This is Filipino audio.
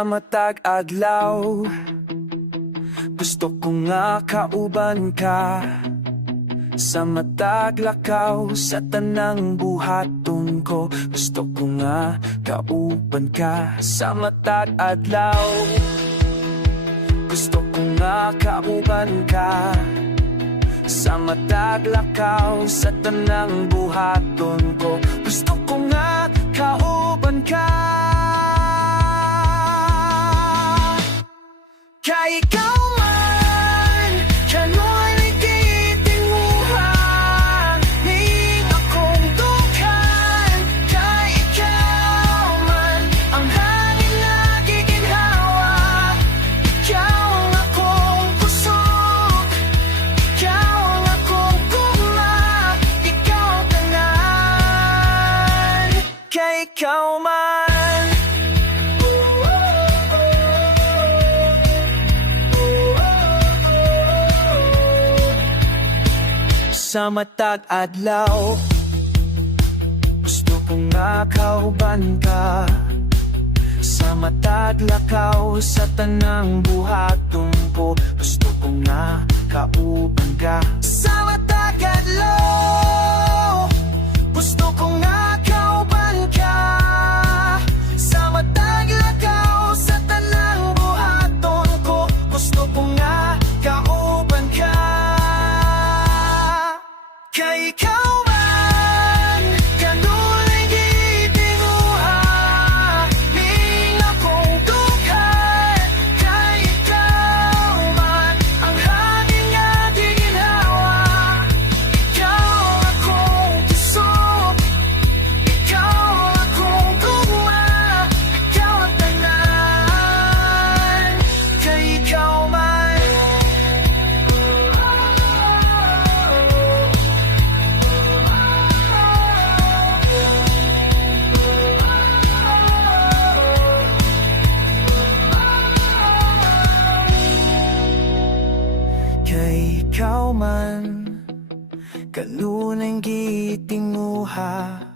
Sa matag adlaw, gusto ko nga kauban ka. Sa matag lakaw, sa tanang buhaton ko, gusto ko nga kauban ka. Sa matag adlaw, gusto ko nga kauban ka. Sa matag lakaw, sa tanang buhaton ko, gusto ko nga kauban ka. Kay ikaw man, kano'y nagtitinguhan, ning akong dughan. Kay ikaw man, ang hangin na giginhawa. Ikaw ang akong pusok, ikaw ang akong gugma, ikaw ang tanan. Kay ikaw man. Sa matag adlaw, gusto ko nga kauban ka. Sa matag lakaw, sa tanang buhaton ko, gusto ko nga kauban ka. Sa matag adlaw, gusto ko nga kauban ka. Sa matag lakaw, sa tanang buhaton ko, gusto ko nga kauban ka. Kay ikaw man, kano'y gitinguha, ning akong dughan. Kay ikaw man, ang hangin nga giginhawa. Ikaw ang akong tusok, ikaw ang akong gugma, ikaw ang tanan. Kay ikaw man. Kay ikaw man, kanunay gitinguha,